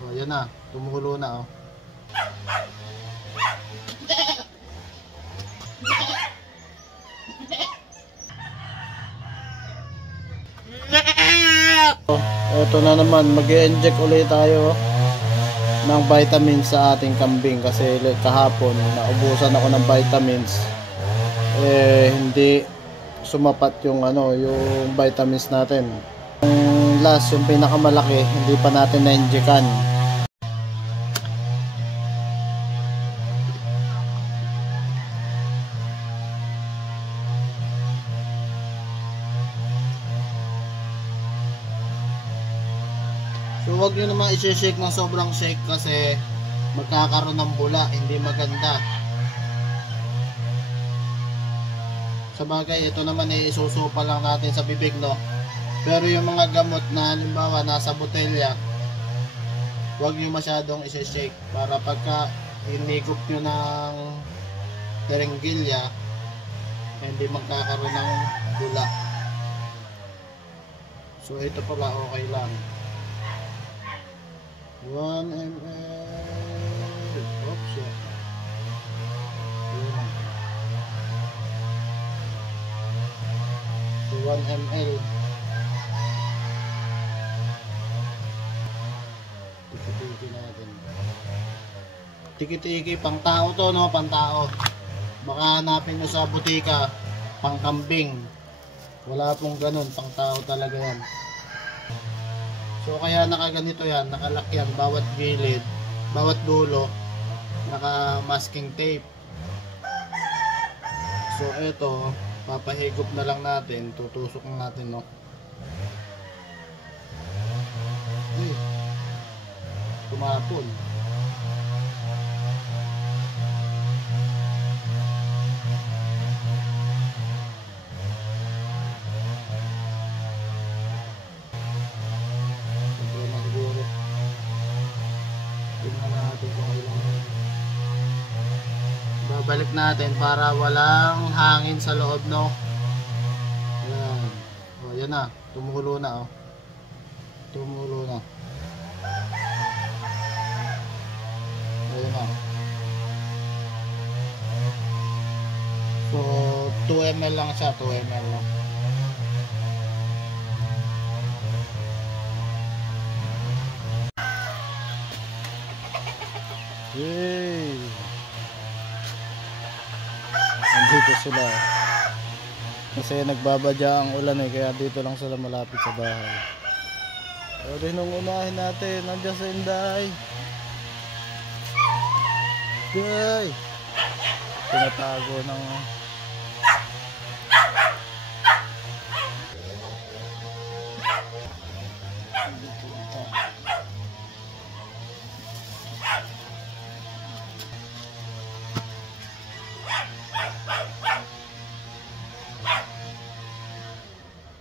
Oh, yan na. Tumulo na, oh. Ito na naman, mag-i-inject ulit tayo ng vitamins sa ating kambing kasi kahapon naubusan ako ng vitamins, hindi sumapat yung yung vitamins natin. Yung last, yung pinakamalaki, hindi pa natin na-injectan. So wag nyo naman i-shake ng sobrang shake kasi magkakaroon ng bula, hindi maganda. Sa bagay, ito naman isusupa lang natin sa bibig, no? Pero yung mga gamot na halimbawa nasa botelya, wag nyo masyadong i-shake para pagka inigop nyo ng terenggilya, hindi magkakaroon ng bula. So ito pala okay lang. 1 ml. Oops, yeah. So 1 ml. Tiki-tiki natin. Tiki-tiki, pang tao to, no? Pang tao. Baka hanapin nyo sa butika, pang kambing. Wala pong ganun, pang tao talaga yan. So kaya nakaganito yan, nakalak yan, bawat gilid, bawat dulo, naka masking tape. So ito, papahigop na lang natin, tutusok na natin, no? Ay, tumapon. Babalik natin para walang hangin sa loob, no? Ayan. O, yan na. Tumulo na, oh. Tumulo na. Ayan na. So, 2 ml lang siya. 2 ml lang. Yay! Nandito sila kasi nagbabadya ang ulan, kaya dito lang sila malapit sa bahay. O rin nung unahin natin, nandiyan sa Inday. Day! Tinatago ng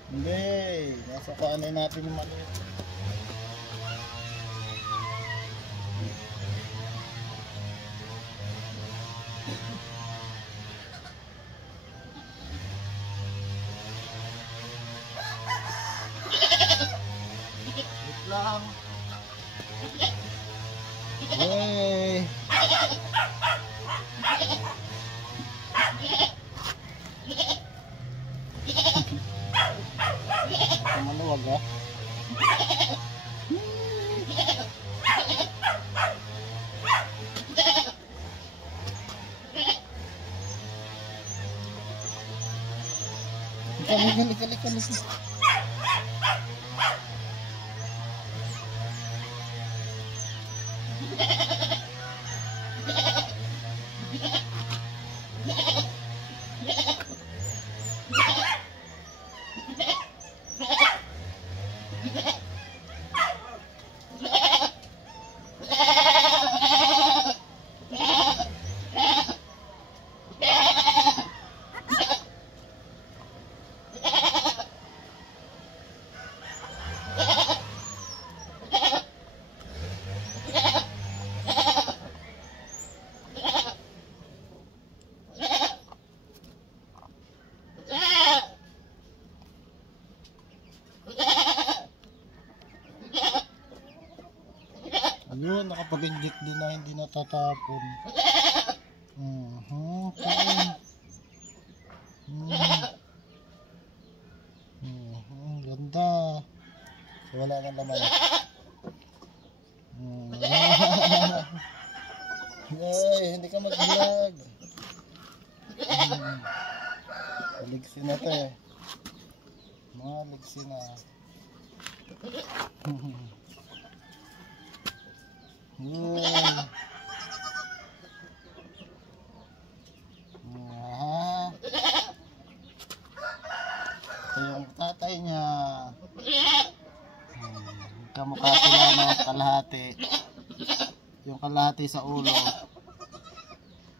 hindi, nasa kaanay natin yung maliit. Wait lang. Hey! Maluwag, ah. Kali. Yun, nakapag-inject din na hindi natatapon. Ganda. Wala nang laman. Ay, hindi ka mag-vlog. Ligsi na to eh. Mga ligsi na. Ito yung tatay niya. Kamukha sila ng kalahati. Yung kalahati sa ulo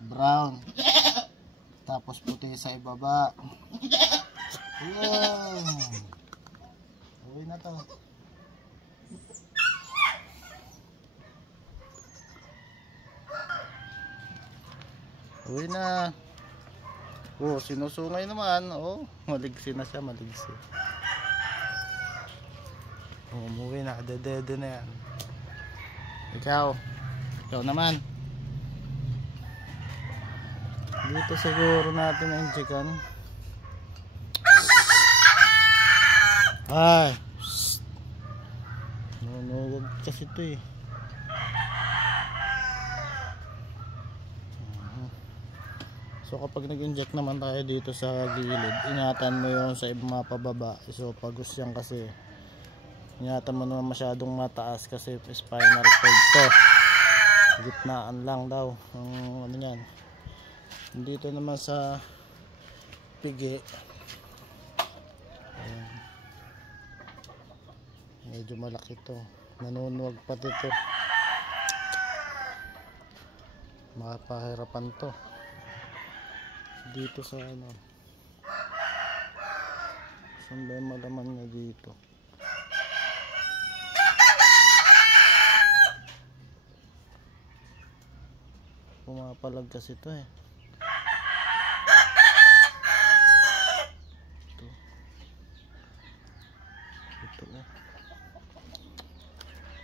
brown, tapos puti sa ibaba. Uwi na to. Uwi na. Oh, sinusungay naman. Oh, maligsi na siya, maligsi. Oh, umuwi na, dede na yan. Ikaw naman. Dito siguro natin ang chicken. Ay. Nunuwag kasi ito eh. So kapag nag-inject naman tayo dito sa gilid, ingatan mo yung sa ibang mga pababa. So pagus yan kasi. Ingatan mo naman masyadong mataas kasi spinal cord to. Gitnaan lang daw ang ano yan. Dito naman sa pigi. Ayan. Medyo malaki to. Nanunuwag pa dito. Makapahirapan to. Dito sa ano. Saan ba yung malaman niya dito? Pumapalag kasi ito eh. Ito eh.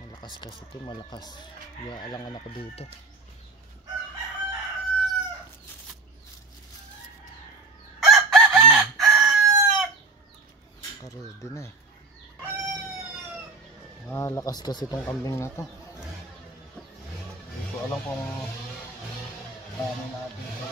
Malakas kasi ito, malakas. Iaalangan ako dito. Ready na eh. Lakas kasi itong kambing na to. Hindi ko alam kung paano natin ito.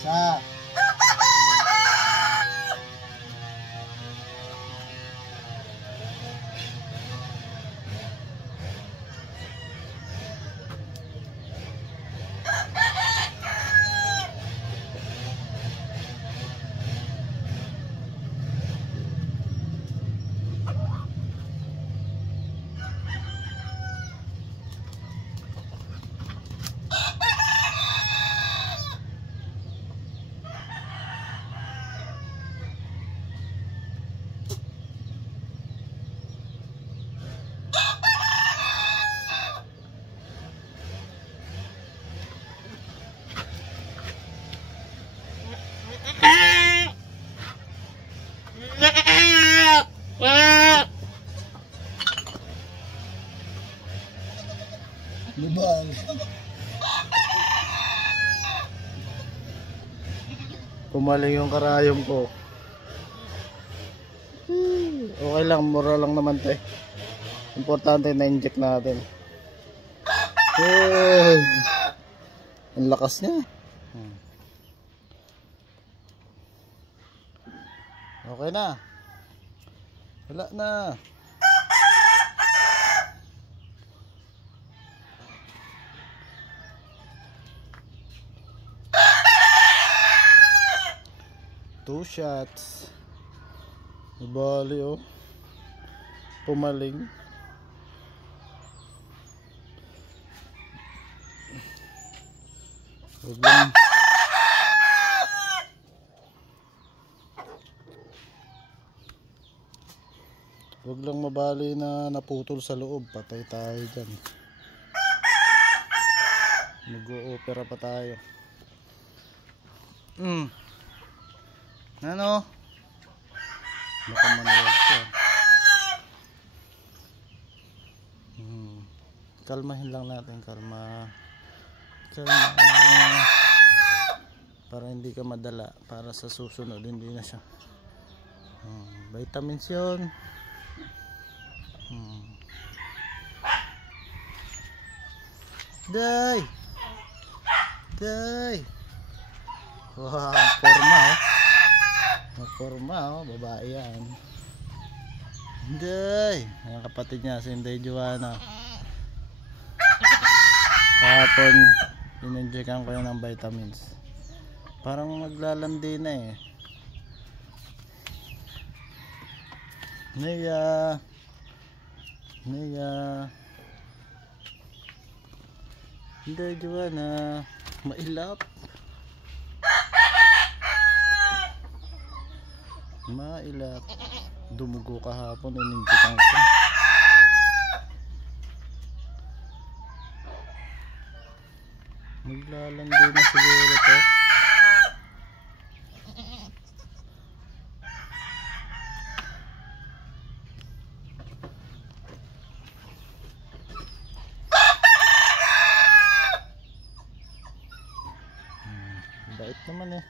Sa lubang. Pumaling yung karayom ko. Okay lang, mura lang naman to eh. Importante na inject natin. Ang lakas niya. Okay na. Wala na. Two shots. Bali oh. Pumaling. Huwag lang mabali na naputol sa loob. Patay tayo dyan. Mag-o-opera pa tayo. Ano? Baka manuwag siya. Kalmahin lang natin. Kalma. Para hindi ka madala. Para sa susunod hindi na siya. Vitamins yun. Day! Day! Wow, forma oh. Forma oh, babae yan. Day! Ang kapatid niya si Inday Joanna. Kahapon in-injectan ko yun ng vitamins. Parang maglalandi na eh. Nia Inday Joanna, mailap. Dumugo kahapon, in-injectan ko. Maglalandi na siguro to. Bait naman eh.